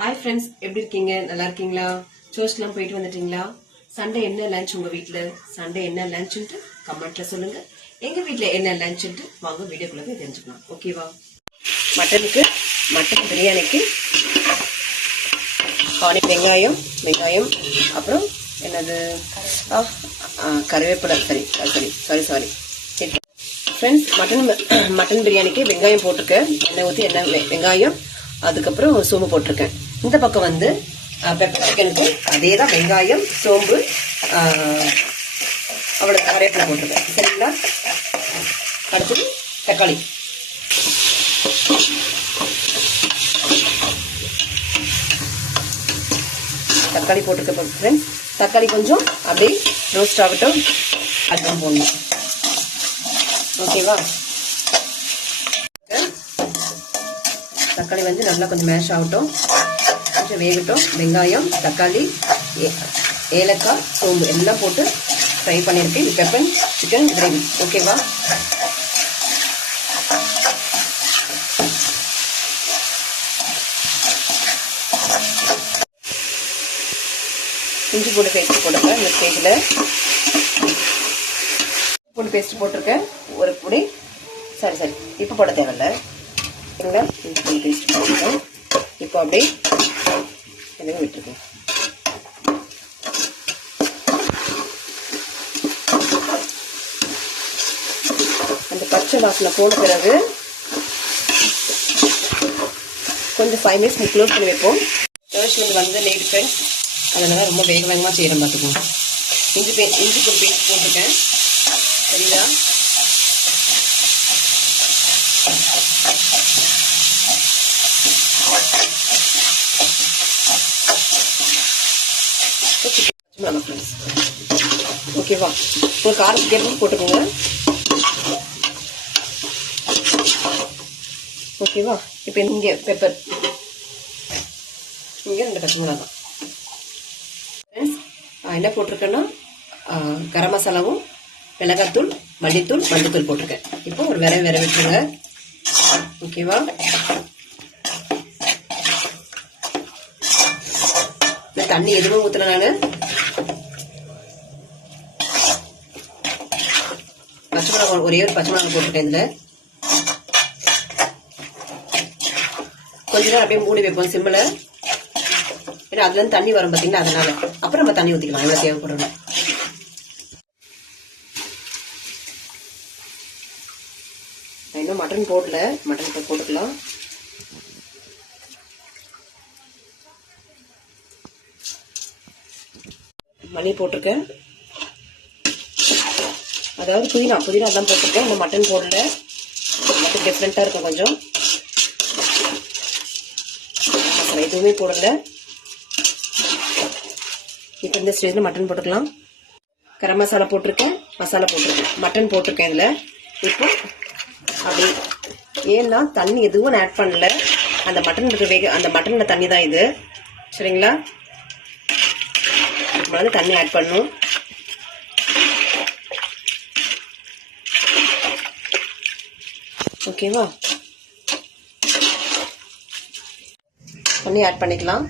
Hi friends, எப்படி இருக்கீங்க? நல்லா இருக்கீங்களா? சர்ச்லாம் போயிட்டு வந்துட்டீங்களா? சண்டே என்ன லஞ்ச் உங்க வீட்டில்? சண்டே என்ன லஞ்சுன்ட்டு கமெண்ட்ல சொல்லுங்க. எங்க வீட்டில் என்ன லஞ்சுன்ட்டு வாங்க வீடியோக்குள்ள போய் தெரிஞ்சுக்கலாம். ஓகேவா? மட்டன் பிரியாணிக்கு வெங்காயம் அப்புறம் என்னது கருவேப்பிலை. சாரி ஃப்ரெண்ட்ஸ், மட்டன் பிரியாணிக்கு வெங்காயம் போட்டிருக்கேன். எண்ணெய் ஊற்றி வெங்காயம், அதுக்கப்புறம் சோம்பு போட்டிருக்கேன். இந்த பக்கம் வந்து பெப்பர் சிக்கனுக்கு அதே தான், வெங்காயம், சோம்பு, அவ்வளோ கருவேப்பிலை போட்டிருக்கேன். சரிங்களா? அடுத்தது தக்காளி. தக்காளி போட்டிருக்க ஃப்ரெண்ட்ஸ். தக்காளி கொஞ்சம் அப்படியே ரோஸ்ட் ஆகட்டும், அதுதான் போடணும். ஓகேவா? தக்காளி வந்து நல்லா கொஞ்சம் மேஷ் ஆகட்டும், கொஞ்சம் வேகட்டும். வெங்காயம், தக்காளி, ஏலக்காய், சோம்பு எல்லாம் போட்டு ஃப்ரை பண்ணியிருக்கேன். இது பெப்பர் சிக்கன் கிரேவி. ஓகேவா? இஞ்சி பூண்டு பேஸ்ட் போட்டுருக்கேன். இந்த ஸ்டேஜில் பூண்டு பேஸ்ட் போட்டிருக்கேன் ஒரு பொடி. சரி இப்போ போட தேவையில்லை. சரிங்களா? இஞ்சி பூண்டு பேஸ்ட் போட்டிருக்கேன். இப்போ அப்படியே எதுவும் விட்டுருக்கேன். அந்த பச்சை வாசனை போன பிறகு கொஞ்சம் 5 மினிட்ஸ் க்ளோஸ் பண்ணி வைப்போம். வந்து வந்தது லேட் ஃப்ரெண்ட்ஸ், அதனால ரொம்ப வேகமாக செய்கிறேன். பார்த்துக்கோங்க. இஞ்சி பூண்டு பேஸ்ட் போட்டிருக்கேன். சரிங்களா? ஓகேவா? ஒரு காரத்துக்கு ஏற்ப போட்டுக்கோங்க. ஓகேவா? இப்போ இங்கே பெப்பர், இங்கே 2 பச்சை மிளகாய். என்ன போட்டிருக்கேன்னா கரம் மசாலாவும் மிளகாத்தூள், மல்லித்தூள் போட்டிருக்கேன். இப்போ ஒரு விரை விட்டுருங்க. ஓகேவா? இந்த தண்ணி எதுவும் ஊற்றல. நான் பச்சை மிளகாய் ஒரே ஒரு பச்சை மிளகாய் போட்டிருக்கேன். இதில் கொஞ்ச நேரம் அப்படியே மூடி வைப்போம் சிம்மில். ஏன்னா அதுலேருந்து தண்ணி வரும் பார்த்தீங்களா, அதனால. அப்புறம் நம்ம தண்ணி ஊற்றிக்கலாம் எவ்வளோ தேவைப்படணும். நான் இன்னும் மட்டன் போடல, மட்டன் இப்போ போட்டுக்கலாம். மல்லி போட்டிருக்கேன், அதாவது புதினா அதான் போட்டிருக்கேன். இந்த மட்டன் போடல, மட்டன் டிஃப்ரெண்ட்டாக இருக்கும் கொஞ்சம். மசாலா எதுவுமே போடல. இப்போ இந்த ஸ்டேஜில் மட்டன் போட்டுக்கலாம். கரம் மசாலா போட்டிருக்கேன், மட்டன் போட்டிருக்கேன் இதில். இப்போ அப்படி ஏன்னா தண்ணி எதுவும் ஆட் பண்ணல. அந்த மட்டன் இருக்க அந்த மட்டனில் தண்ணி தான் இது. சரிங்களா? வந்து தண்ணி ஆட் பண்ணணும். ஓகேவா? தண்ணி ஆட் பண்ணிக்கலாம்.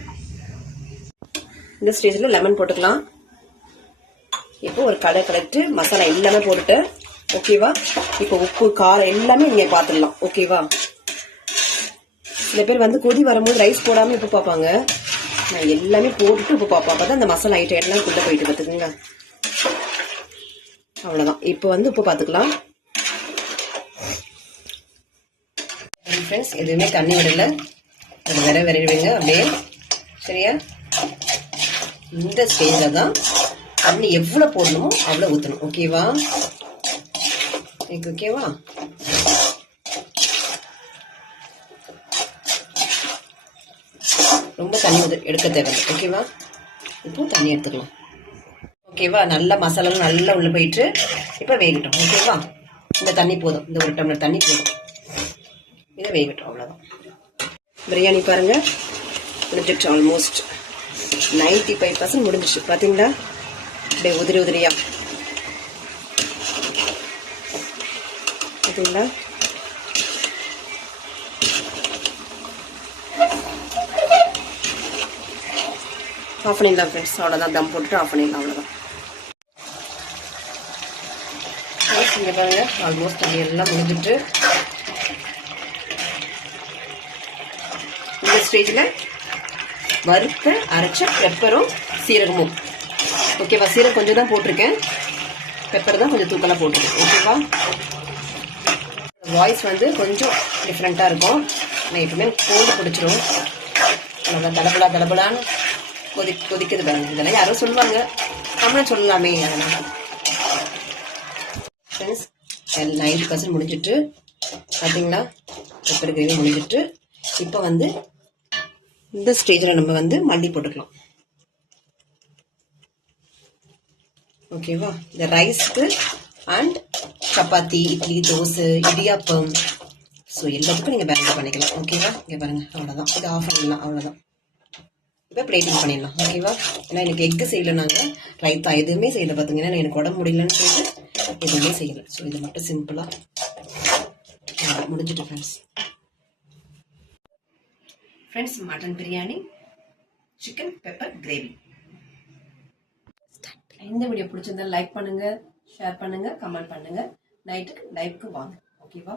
இந்த ஸ்டேஜில் லெமன் போட்டுக்கலாம். இப்போ ஒரு கலட்டு மசாலா எல்லாமே போட்டுட்டு, ஓகேவா? இப்போ உப்பு, காரம் எல்லாமே நீங்க பார்த்துடலாம். ஓகேவா? சில பேர் வந்து கொதி வரும்போது ரைஸ் போடாமல் உப்பு பார்ப்பாங்க. நான் எல்லாமே போட்டுட்டு உப்பு பார்ப்பேன். அப்போ தான் அந்த மசாலா ஐட்டம் எல்லாம் குள்ள போயிட்டு பார்த்துக்குங்க. அவ்வளோதான். இப்போ வந்து உப்பு பார்த்துக்கலாம். ஃப்ரெண்ட்ஸ், எதுவுமே தண்ணி விடல, அது விரைவிடுங்க அப்படியே. சரியா? இந்த ஸ்டேஜில் தான் தண்ணி எவ்வளோ போடணுமோ அவ்வளோ ஊற்றணும். ஓகேவா? ஓகேவா? ரொம்ப தண்ணி எடுக்க தேவை. ஓகேவா? இப்போ தண்ணி எடுத்துக்கலாம். ஓகேவா? நல்லா மசாலாலாம் நல்லா உள்ள போயிட்டு இப்போ வேகட்டும். ஓகேவா? இந்த தண்ணி போதும், இந்த 1 டம்ளர் தண்ணி போதும். இதை வேகட்டும், அவ்வளோதான். பிரியாணி பாருங்க முடிஞ்சிடுச்சு. ஆல்மோஸ்ட் 95% முடிஞ்சிடுச்சு. பார்த்தீங்களா? அப்படியே உதிரியா. பார்த்தீங்களா? ஆஃப் பண்ணிடலாம் ஃப்ரெண்ட்ஸ். அவ்வளோதான், தம் போட்டுட்டு ஆஃப் பண்ணிடலாம், அவ்வளோதான். இங்கே பாருங்க, ஆல்மோஸ்ட் அது எல்லாம் முடிஞ்சிட்டு இந்த ஸ்டேஜில் வறுத்த அரைச்ச பெப்பரும் சீரகமும். ஓகேவா? சீரகம் கொஞ்சம் தான் போட்டிருக்கேன், பெப்பர் தான் கொஞ்சம் தூக்கலாக போட்டிருக்கேன். ஓகேவா? வாய்ஸ் வந்து கொஞ்சம் டிஃப்ரெண்ட்டாக இருக்கும். நான் எப்பவுமே கோல்டு பிடிச்சிரும். நல்லா தடபலான்னு கொதிக்குது பாருங்க. இதெல்லாம் யாரும் சொல்லுவாங்க, நம்மளும் சொல்லலாமே. அதனால் ஃப்ரெண்ட்ஸ் 90% முடிஞ்சிட்டு பார்த்தீங்களா, பெப்பர் கிரேவி முடிஞ்சிட்டு இப்போ வந்து இந்த ஸ்டேஜில் நம்ம வந்து மல்லி போட்டுக்கலாம். ஓகேவா? இந்த ரைஸ்க்கு அண்ட் சப்பாத்தி, இட்லி, தோசை, இடியாப்பம், ஸோ எல்லாத்துக்கும் நீங்கள் பேலன்ஸ் பண்ணிக்கலாம். ஓகேவா? இங்கே பாருங்கள், அவ்வளோதான். இது ஆஃப் பண்ணிடலாம், அவ்வளோதான். இப்போ பிளேட்டிங் பண்ணிடலாம். ஓகேவா? ஏன்னா எனக்கு எக்கு செய்யலை, நாங்கள் ரைத்தா எதுவுமே செய்யலை. பார்த்திங்கன்னா எனக்கு உடம்பு முடியலன்னு சொல்லிட்டு எதுவுமே செய்யலை. ஸோ இது மட்டும் சிம்பிளாக முடிஞ்சிட்டு friends mutton biryani, chicken pepper gravy. இந்த வீடியோ பிடிச்சிருந்தா லைக் பண்ணுங்க, ஷேர் பண்ணுங்க, கமெண்ட் பண்ணுங்க. நைட்டுக்கு லைவ்க்கு வாங்க. ஓகேவா?